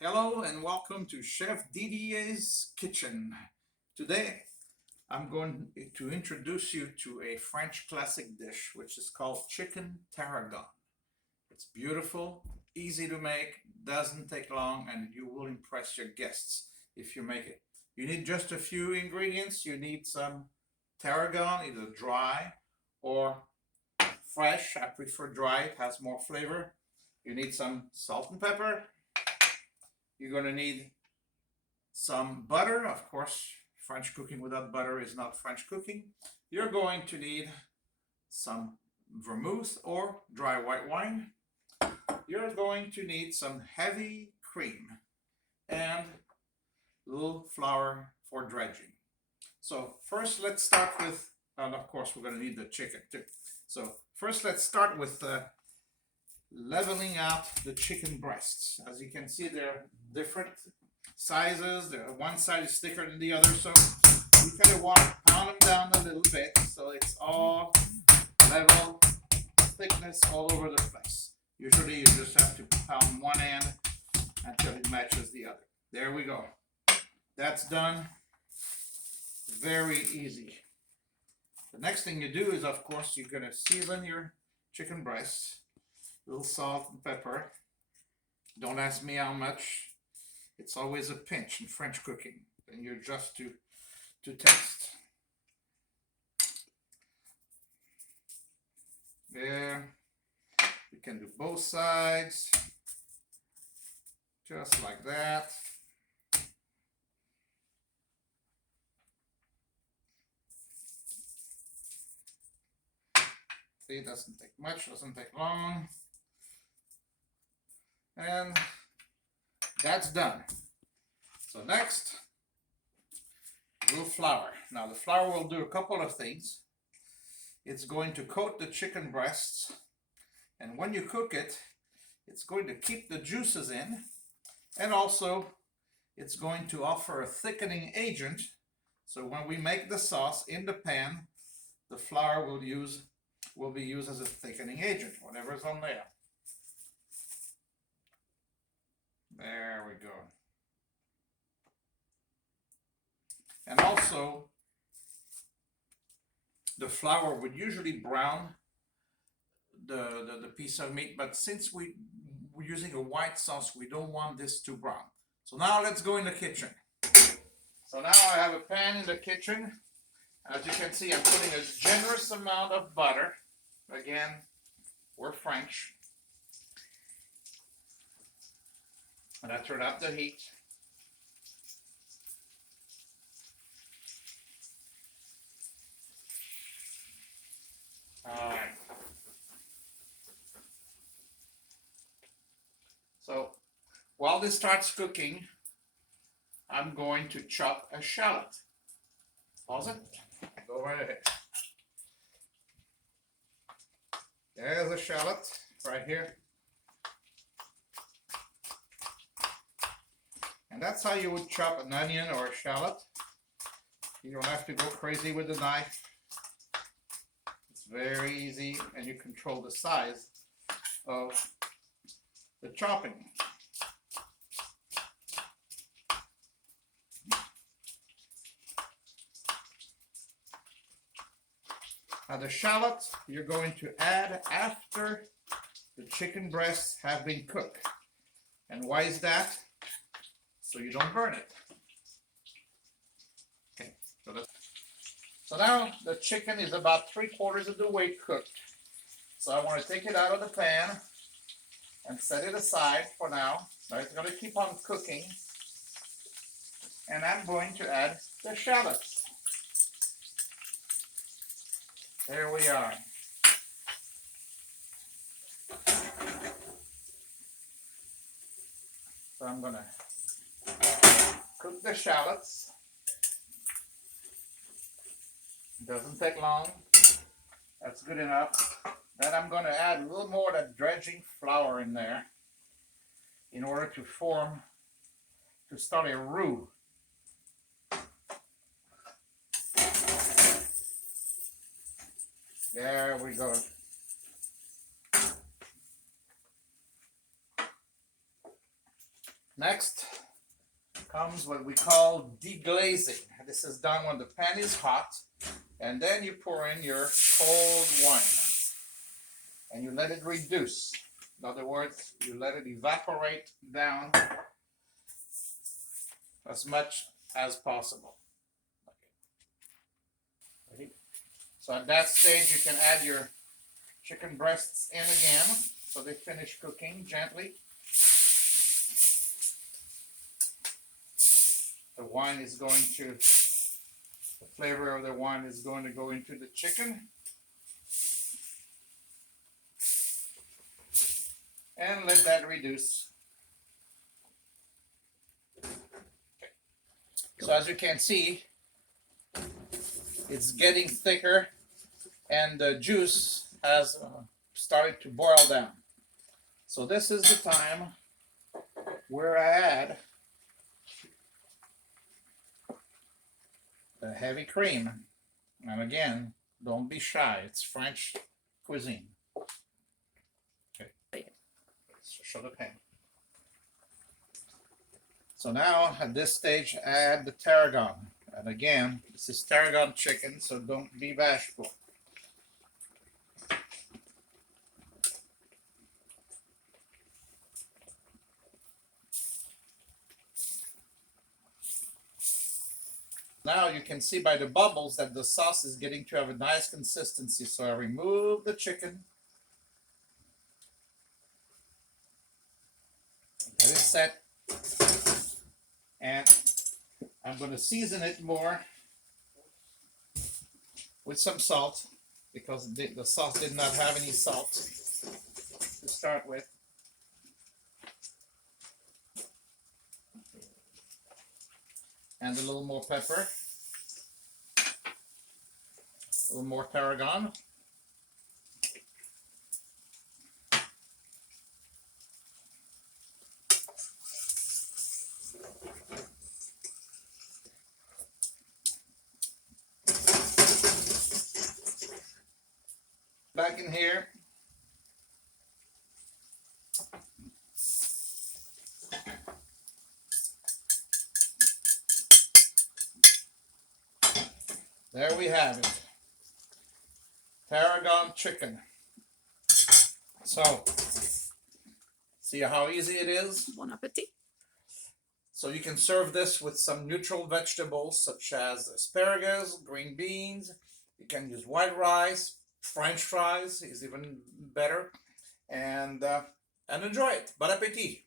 Hello and welcome to Chef Didier's Kitchen. Today I'm going to introduce you to a French classic dish which is called chicken tarragon. It's beautiful, easy to make, doesn't take long, and you will impress your guests if you make it. You need just a few ingredients. You need some tarragon, either dry or fresh. I prefer dry, it has more flavor. You need some salt and pepper. You're going to need some butter. Of course, French cooking without butter is not French cooking. You're going to need some vermouth or dry white wine. You're going to need some heavy cream and a little flour for dredging. So first let's start with, and of course we're going to need the chicken too. So first let's start with leveling out the chicken breasts. As you can see, they're different sizes. One side is thicker than the other, so you kind of want to pound them down a little bit so it's all level thickness all over the place. Usually you just have to pound one end until it matches the other. There we go. That's done. Very easy. The next thing you do is, of course, you're going to season your chicken breasts. A little salt and pepper. Don't ask me how much. It's always a pinch in French cooking, and you're just to taste. There. You can do both sides, just like that. See, it doesn't take much, doesn't take long. And that's done. So next, a little flour. Now the flour will do a couple of things. It's going to coat the chicken breasts, and when you cook it, it's going to keep the juices in, and also it's going to offer a thickening agent. So when we make the sauce in the pan, the flour will be used as a thickening agent, whatever's on there. There we go. And also, the flour would usually brown the piece of meat, but since we're using a white sauce, we don't want this too brown. So now let's go in the kitchen. So now I have a pan in the kitchen. As you can see, I'm putting a generous amount of butter. Again, we're French. And I turn up the heat. All right. So while this starts cooking, I'm going to chop a shallot. Pause it. Go right ahead. There's a shallot right here. And that's how you would chop an onion or a shallot. You don't have to go crazy with the knife. It's very easy, and you control the size of the chopping. Now the shallot you're going to add after the chicken breasts have been cooked. And why is that? So you don't burn it. Okay, so now the chicken is about 3/4 of the way cooked. So I want to take it out of the pan and set it aside for now. Now it's going to keep on cooking. And I'm going to add the shallots. There we are. So I'm going to cook the shallots. It doesn't take long. That's good enough. Then I'm going to add a little more of that dredging flour in there in order to start a roux. There we go. Next comes what we call deglazing. This is done when the pan is hot, and then you pour in your cold wine and you let it reduce. In other words, you let it evaporate down as much as possible. Ready? So at that stage, you can add your chicken breasts in again, so they finish cooking gently. The wine is going to, the flavor of the wine is going to go into the chicken. And let that reduce. Okay. So as you can see, it's getting thicker and the juice has started to boil down. So this is the time where I add the heavy cream. And again, don't be shy, it's French cuisine. Okay, so show the pan. So now at this stage, add the tarragon. And again, this is tarragon chicken, so don't be bashful. Now you can see by the bubbles that the sauce is getting to have a nice consistency. So I remove the chicken. Let it set. And I'm going to season it more with some salt because the sauce did not have any salt to start with. And a little more pepper, a little more tarragon. Back in here. There we have it. Tarragon chicken. So, see how easy it is? Bon appetit. So you can serve this with some neutral vegetables such as asparagus, green beans. You can use white rice, French fries is even better, and enjoy it. Bon appetit.